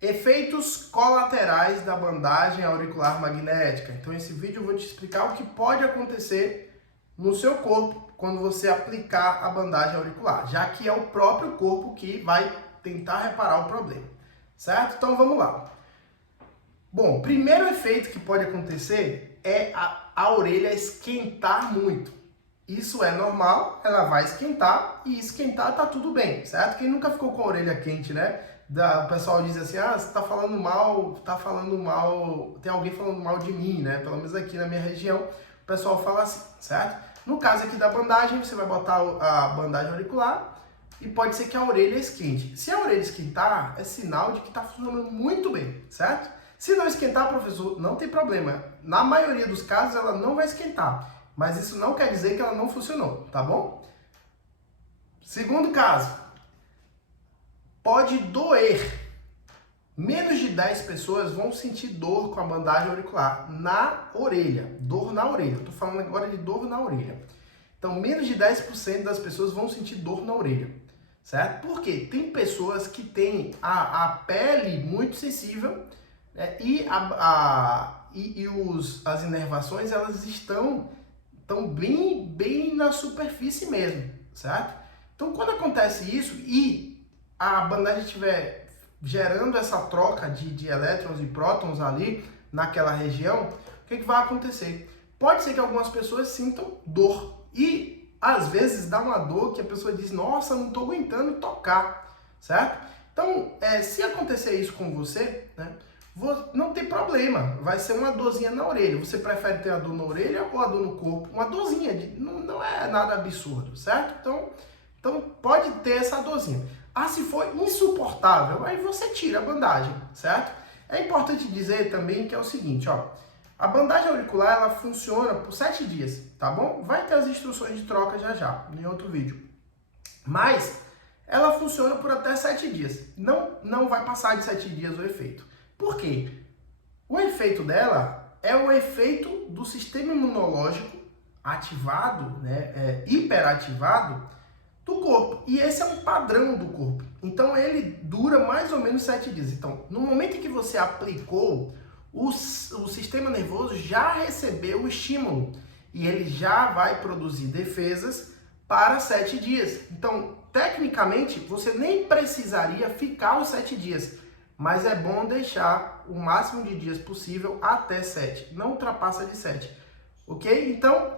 Efeitos colaterais da bandagem auricular magnética. Então, esse vídeo eu vou te explicar o que pode acontecer no seu corpo quando você aplicar a bandagem auricular, já que é o próprio corpo que vai tentar reparar o problema, certo? Então, vamos lá. Bom, primeiro efeito que pode acontecer é a orelha esquentar muito. Isso é normal, ela vai esquentar e esquentar tá tudo bem, certo? Quem nunca ficou com a orelha quente, né? O pessoal diz assim, você tá falando mal, tem alguém falando mal de mim, né? Pelo menos aqui na minha região, o pessoal fala assim, certo? No caso aqui da bandagem, você vai botar a bandagem auricular e pode ser que a orelha esquente. Se a orelha esquentar, é sinal de que tá funcionando muito bem, certo? Se não esquentar, professor, não tem problema. Na maioria dos casos, ela não vai esquentar. Mas isso não quer dizer que ela não funcionou, tá bom? Segundo caso, pode doer. Menos de 10 pessoas vão sentir dor com a bandagem auricular na orelha. Dor na orelha. Eu tô falando agora de dor na orelha. Então, menos de 10% das pessoas vão sentir dor na orelha. Certo? Por quê? Tem pessoas que têm a pele muito sensível, né? As inervações, elas estão bem na superfície mesmo, certo? Então, quando acontece isso e a bandagem estiver gerando essa troca de elétrons e prótons ali naquela região, o que vai acontecer? Pode ser que algumas pessoas sintam dor e às vezes dá uma dor que a pessoa diz, nossa, não estou aguentando tocar, certo? Então, se acontecer isso com você, né, não tem problema, vai ser uma dorzinha na orelha. Você prefere ter a dor na orelha ou a dor no corpo? Uma dorzinha, não é nada absurdo, certo? Então pode ter essa dorzinha. Se for insuportável, aí você tira a bandagem, certo? É importante dizer também que é o seguinte, ó, a bandagem auricular ela funciona por 7 dias, tá bom? Vai ter as instruções de troca já, em outro vídeo. Mas ela funciona por até 7 dias. Não vai passar de 7 dias o efeito. Por quê? O efeito dela é o efeito do sistema imunológico ativado, né, hiperativado do corpo. E esse é um padrão do corpo. Então ele dura mais ou menos 7 dias. Então, no momento em que você aplicou, o sistema nervoso já recebeu o estímulo e ele já vai produzir defesas para 7 dias. Então, tecnicamente, você nem precisaria ficar os 7 dias. Mas é bom deixar o máximo de dias possível até 7. Não ultrapassa de 7. Ok? Então,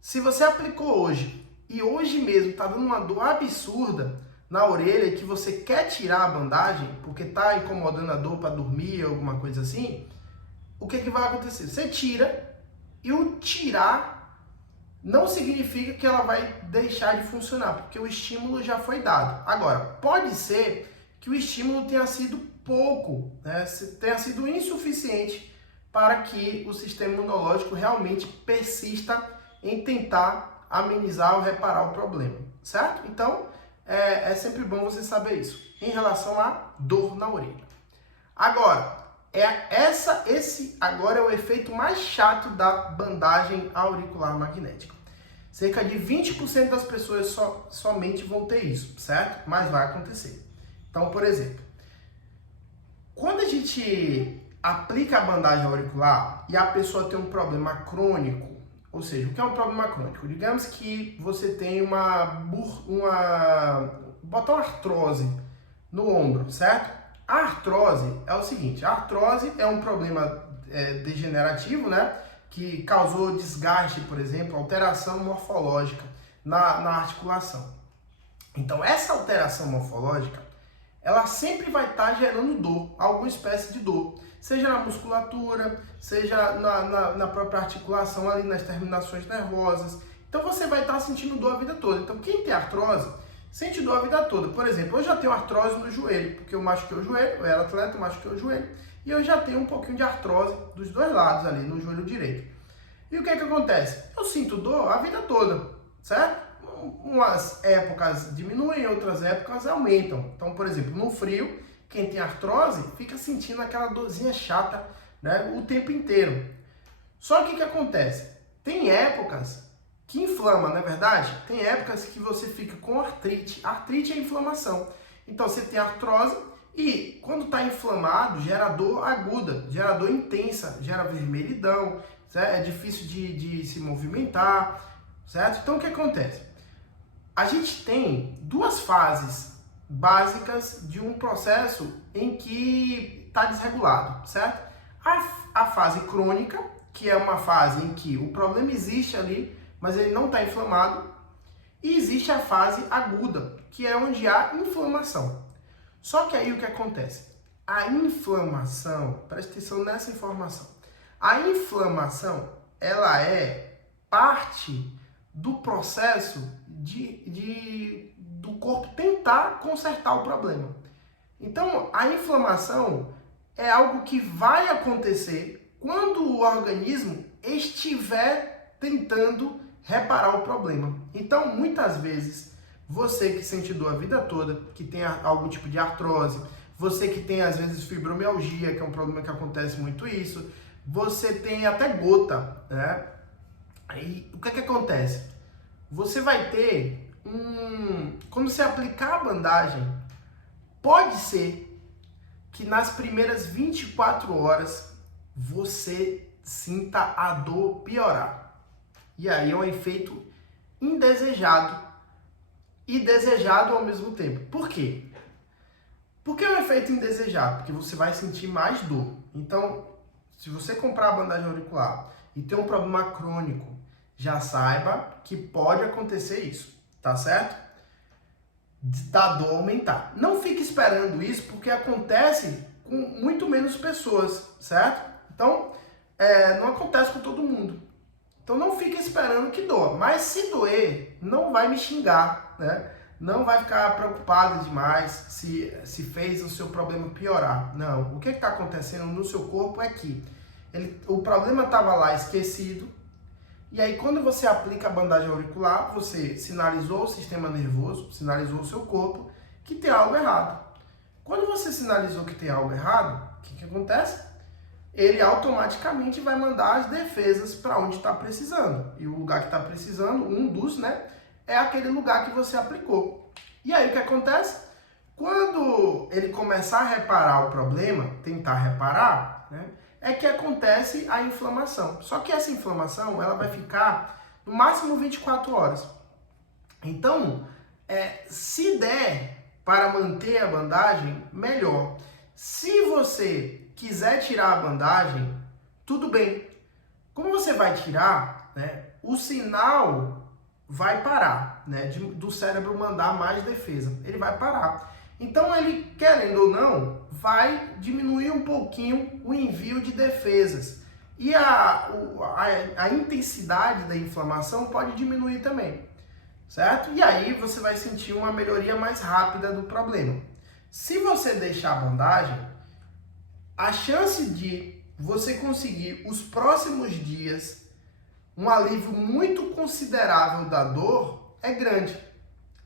se você aplicou hoje e hoje mesmo está dando uma dor absurda na orelha e que você quer tirar a bandagem porque está incomodando a dor para dormir ou alguma coisa assim, o que vai acontecer? Você tira e o tirar não significa que ela vai deixar de funcionar, porque o estímulo já foi dado. Agora, pode ser que o estímulo tenha sido pouco, né? Tenha sido insuficiente para que o sistema imunológico realmente persista em tentar amenizar ou reparar o problema, certo? Então, é sempre bom você saber isso, em relação à dor na orelha. Agora, esse agora é o efeito mais chato da bandagem auricular magnética. Cerca de 20% das pessoas somente vão ter isso, certo? Mas vai acontecer. Então, por exemplo, quando a gente aplica a bandagem auricular e a pessoa tem um problema crônico, ou seja, o que é um problema crônico? Digamos que você tem botar uma artrose no ombro, certo? A artrose é o seguinte, a artrose é um problema degenerativo, né? Que causou desgaste, por exemplo, alteração morfológica na articulação. Então, essa alteração morfológica ela sempre vai estar gerando dor, alguma espécie de dor. Seja na musculatura, seja na própria articulação, ali nas terminações nervosas. Então você vai estar sentindo dor a vida toda. Então quem tem artrose, sente dor a vida toda. Por exemplo, eu já tenho artrose no joelho, porque eu machuquei o joelho, eu era atleta, machuquei o joelho. E eu já tenho um pouquinho de artrose dos dois lados ali, no joelho direito. E o que acontece? Eu sinto dor a vida toda, certo? Umas épocas diminuem, outras épocas aumentam. Então, por exemplo, no frio, quem tem artrose fica sentindo aquela dorzinha chata, né, o tempo inteiro. Só que o que acontece? Tem épocas que inflama, não é verdade? Tem épocas que você fica com artrite. Artrite é inflamação. Então, você tem artrose E quando está inflamado, gera dor aguda, gera dor intensa, gera vermelhidão, certo? É difícil de se movimentar, certo? Então o que acontece? A gente tem duas fases básicas de um processo em que está desregulado, certo? A fase crônica, que é uma fase em que o problema existe ali, mas ele não está inflamado, e existe a fase aguda, que é onde há inflamação. Só que aí o que acontece? A inflamação, presta atenção nessa informação, a inflamação, ela é parte do processo do corpo tentar consertar o problema. Então, a inflamação é algo que vai acontecer quando o organismo estiver tentando reparar o problema. Então, muitas vezes, você que sente dor a vida toda, que tem algum tipo de artrose, você que tem, às vezes, fibromialgia, que é um problema que acontece muito isso, você tem até gota, né? Aí, o que é que acontece? Você vai ter quando você aplicar a bandagem, pode ser que nas primeiras 24 horas você sinta a dor piorar. E aí é um efeito indesejado e desejado ao mesmo tempo. Por quê? Por que é um efeito indesejado? Porque você vai sentir mais dor. Então, se você comprar a bandagem auricular e tem um problema crônico, já saiba que pode acontecer isso, tá certo? Da dor aumentar. Não fique esperando isso, porque acontece com muito menos pessoas, certo? Então, não acontece com todo mundo. Então não fique esperando que doa. Mas se doer, não vai me xingar, né? Não vai ficar preocupado demais se fez o seu problema piorar. Não, o que está acontecendo no seu corpo é que o problema estava lá esquecido, e aí quando você aplica a bandagem auricular, você sinalizou o sistema nervoso, sinalizou o seu corpo que tem algo errado. Quando você sinalizou que tem algo errado, o que acontece? Ele automaticamente vai mandar as defesas para onde está precisando. E o lugar que está precisando, um dos, né, é aquele lugar que você aplicou. E aí o que acontece? Quando ele começar a reparar o problema, tentar reparar, né, é que acontece a inflamação. Só que essa inflamação, ela vai ficar no máximo 24 horas. Então, se der para manter a bandagem, melhor. Se você quiser tirar a bandagem, tudo bem. Como você vai tirar, né, o sinal vai parar, né, do cérebro mandar mais defesa. Ele vai parar. Então ele, querendo ou não, vai diminuir um pouquinho o envio de defesas. E a intensidade da inflamação pode diminuir também, certo? E aí você vai sentir uma melhoria mais rápida do problema. Se você deixar a bandagem, a chance de você conseguir os próximos dias um alívio muito considerável da dor é grande.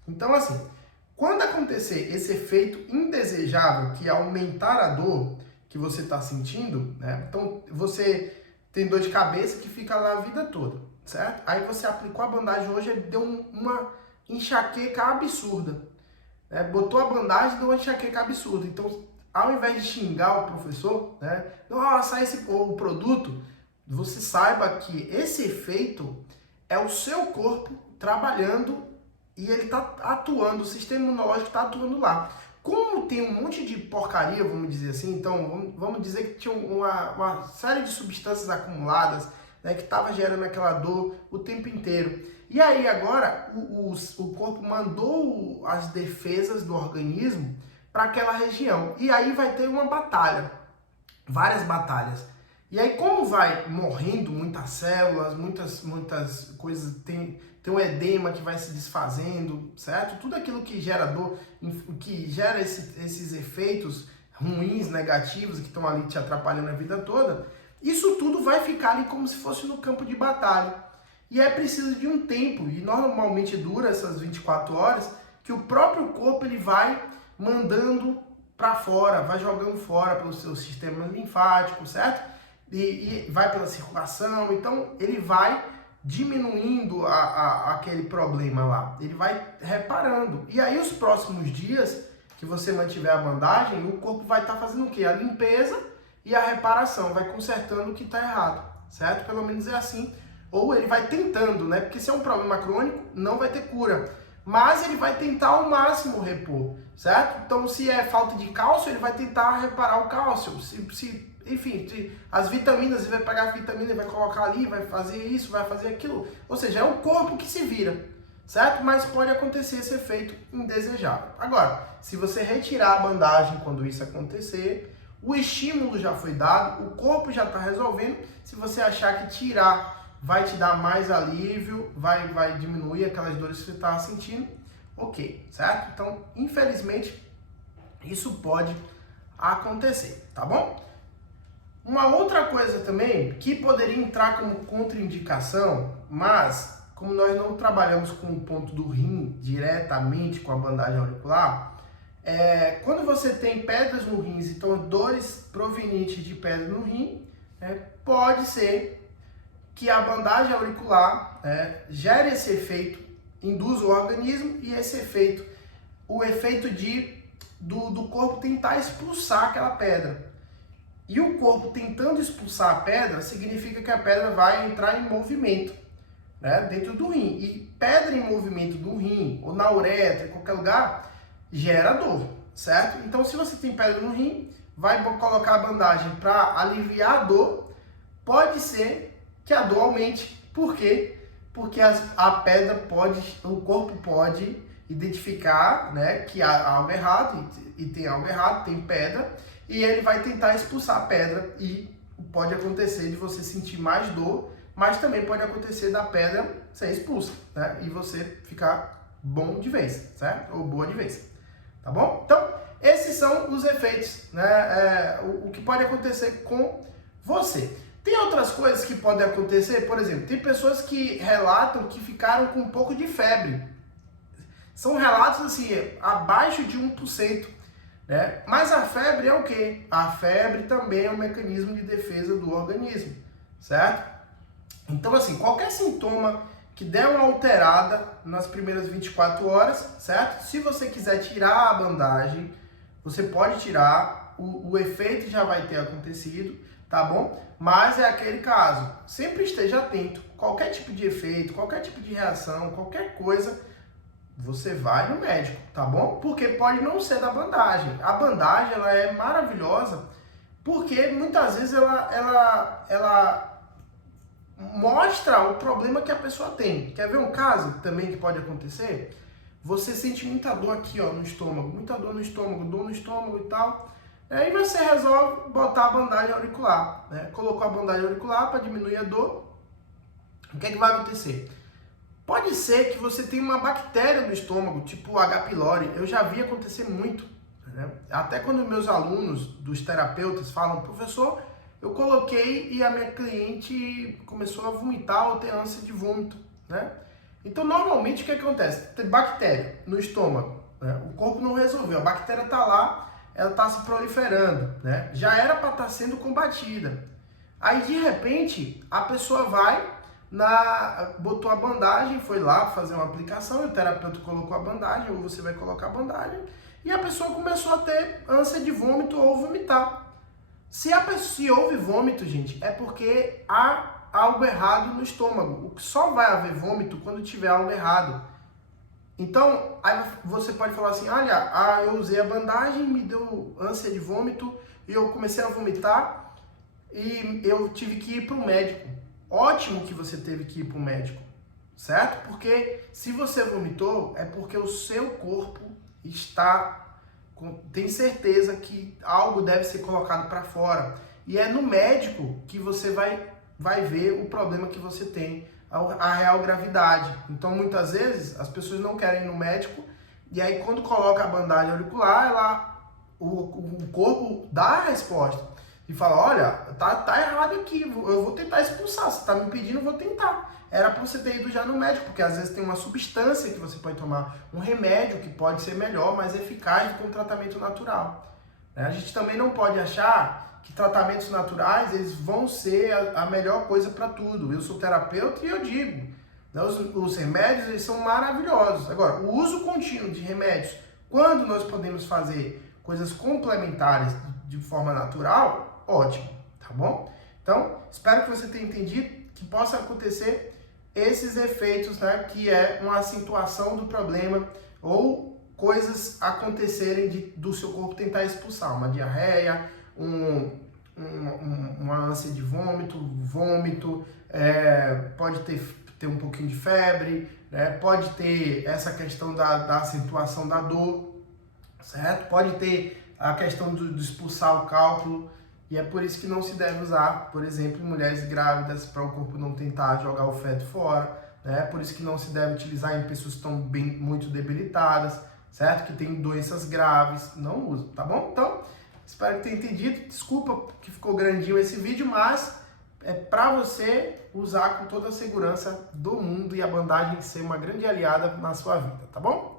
Então, assim, quando acontecer esse efeito indesejável, que é aumentar a dor que você está sentindo, né? Então, você tem dor de cabeça que fica lá a vida toda, certo? Aí você aplicou a bandagem hoje, deu uma enxaqueca absurda. Né? Botou a bandagem e deu uma enxaqueca absurda. Então, ao invés de xingar o professor, né? Nossa, o produto, você saiba que esse efeito é o seu corpo trabalhando e ele está atuando, o sistema imunológico está atuando lá. Como tem um monte de porcaria, vamos dizer assim, então vamos dizer que tinha uma série de substâncias acumuladas, né, que estava gerando aquela dor o tempo inteiro. E aí agora o corpo mandou as defesas do organismo para aquela região. E aí vai ter uma batalha, várias batalhas. E aí como vai morrendo muitas células, muitas coisas, tem um edema que vai se desfazendo, certo? Tudo aquilo que gera dor, que gera esses efeitos ruins, negativos, que estão ali te atrapalhando a vida toda, isso tudo vai ficar ali como se fosse no campo de batalha. E é preciso de um tempo, e normalmente dura essas 24 horas, que o próprio corpo ele vai mandando para fora, vai jogando fora pelo seu sistema linfático, certo? E vai pela circulação, então ele vai diminuindo aquele problema lá, ele vai reparando. E aí os próximos dias que você mantiver a bandagem, o corpo vai estar fazendo o quê? A limpeza e a reparação, vai consertando o que está errado, certo? Pelo menos é assim. Ou ele vai tentando, né? Porque se é um problema crônico, não vai ter cura. Mas ele vai tentar ao máximo repor, certo? Então, se é falta de cálcio, ele vai tentar reparar o cálcio. Enfim, as vitaminas, ele vai pegar a vitamina, vai colocar ali, vai fazer isso, vai fazer aquilo. Ou seja, é o corpo que se vira, certo? Mas pode acontecer esse efeito indesejável. Agora, se você retirar a bandagem quando isso acontecer, o estímulo já foi dado, o corpo já está resolvendo. Se você achar que tirar vai te dar mais alívio, vai diminuir aquelas dores que você está sentindo, ok, certo? Então, infelizmente, isso pode acontecer, tá bom? Uma outra coisa também que poderia entrar como contraindicação, mas como nós não trabalhamos com o ponto do rim diretamente com a bandagem auricular, quando você tem pedras no rim, então dores provenientes de pedra no rim, pode ser que a bandagem auricular gere esse efeito, induz o organismo e esse efeito, o efeito do corpo tentar expulsar aquela pedra. E o corpo tentando expulsar a pedra, significa que a pedra vai entrar em movimento, né, dentro do rim. E pedra em movimento do rim, ou na uretra, em qualquer lugar, gera dor, certo? Então, se você tem pedra no rim, vai colocar a bandagem para aliviar a dor, pode ser que a dor aumente. Por quê? Porque a pedra o corpo pode identificar, né, que há algo errado, e tem algo errado, tem pedra, e ele vai tentar expulsar a pedra, e pode acontecer de você sentir mais dor, mas também pode acontecer da pedra ser expulsa, né, e você ficar bom de vez, certo? Ou boa de vez, tá bom? Então, esses são os efeitos, né, o que pode acontecer com você. Tem outras coisas que podem acontecer, por exemplo, tem pessoas que relatam que ficaram com um pouco de febre. São relatos assim, abaixo de 1%. Né? Mas a febre é o quê? A febre também é um mecanismo de defesa do organismo, certo? Então assim, qualquer sintoma que der uma alterada nas primeiras 24 horas, certo? Se você quiser tirar a bandagem, você pode tirar, o efeito já vai ter acontecido, tá bom? Mas é aquele caso, sempre esteja atento, qualquer tipo de efeito, qualquer tipo de reação, qualquer coisa, você vai no médico, tá bom? Porque pode não ser da bandagem. A bandagem, ela é maravilhosa porque muitas vezes ela mostra o problema que a pessoa tem. Quer ver um caso também que pode acontecer? Você sente muita dor aqui, ó, no estômago, muita dor no estômago e tal. Aí você resolve botar a bandagem auricular, né? Colocou a bandagem auricular para diminuir a dor. O que é que vai acontecer? Pode ser que você tenha uma bactéria no estômago, tipo H. pylori. Eu já vi acontecer muito, né? Até quando meus alunos dos terapeutas falam, professor, eu coloquei e a minha cliente começou a vomitar ou ter ânsia de vômito, né? Então, normalmente, o que acontece? Tem bactéria no estômago, né? O corpo não resolveu, a bactéria está lá, ela está se proliferando, né? Já era para estar sendo combatida. Aí, de repente, a pessoa botou a bandagem, foi lá fazer uma aplicação, e o terapeuta colocou a bandagem, ou você vai colocar a bandagem, e a pessoa começou a ter ânsia de vômito ou vomitar. Se houve vômito, gente, é porque há algo errado no estômago. Só vai haver vômito quando tiver algo errado. Então, aí você pode falar assim, olha, eu usei a bandagem, me deu ânsia de vômito, e eu comecei a vomitar, e eu tive que ir para o médico. Ótimo que você teve que ir para o médico, certo? Porque se você vomitou, é porque o seu corpo tem certeza que algo deve ser colocado para fora. E é no médico que você vai ver o problema que você tem, a real gravidade. Então, muitas vezes, as pessoas não querem ir no médico, e aí quando coloca a bandagem auricular, o corpo dá a resposta. E fala, olha, tá errado aqui, eu vou tentar expulsar, você tá me pedindo, eu vou tentar. Era para você ter ido já no médico, porque às vezes tem uma substância que você pode tomar, um remédio que pode ser melhor, mais eficaz do que um tratamento natural. A gente também não pode achar que tratamentos naturais eles vão ser a melhor coisa para tudo. Eu sou terapeuta e eu digo, né, os remédios eles são maravilhosos. Agora, o uso contínuo de remédios Quando nós podemos fazer coisas complementares de forma natural, ótimo, tá bom? Então, espero que você tenha entendido que possa acontecer esses efeitos, né, que é uma acentuação do problema ou coisas acontecerem do seu corpo tentar expulsar, uma diarreia, uma ânsia de vômito, pode ter um pouquinho de febre, né, pode ter essa questão da acentuação da dor, certo? Pode ter a questão de expulsar o cálculo, e é por isso que não se deve usar, por exemplo, em mulheres grávidas, para o corpo não tentar jogar o feto fora, né? Por isso que não se deve utilizar em pessoas que estão muito debilitadas, certo? Que tem doenças graves, não usa, tá bom? Então, espero que tenha entendido. Desculpa que ficou grandinho esse vídeo, mas é para você usar com toda a segurança do mundo e a bandagem ser uma grande aliada na sua vida, tá bom?